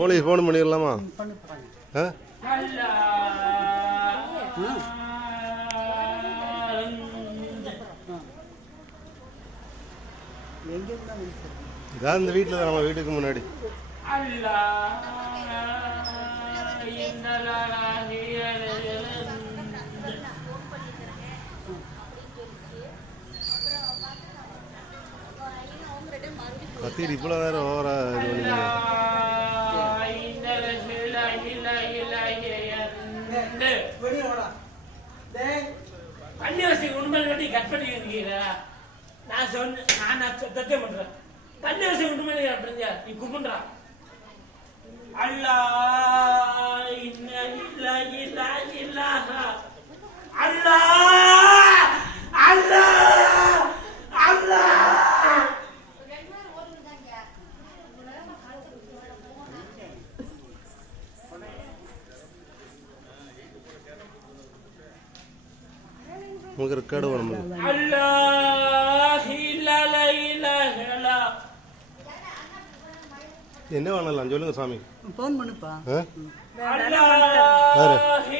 Police phone பண்ணிடலாமா? இதான் இந்த வீட்டில் நம்ம வீட்டுக்கு முன்னாடி கத்திரி இவ்வளோ நேரம் ஓவரா கன்னியாசி உண்மை கட்டி கட் பண்ணி இருக்கீங்களா? நான் சொன்னேன், நான் சத்தியம் பண்றேன். கன்னியாசி உண்மை அப்படிங்க நீ கும்பிடுறா அல்லாஹ் இல்ல இல்ல இல்ல இல்ல அல்லாஹ் அல்லாஹ் அல்லாஹ். உங்களுக்கு ரெக்கார்டு வேணும். என்ன வேணலாம் சொல்லுங்க சாமி. ஃபோன் பண்ணுப்பா.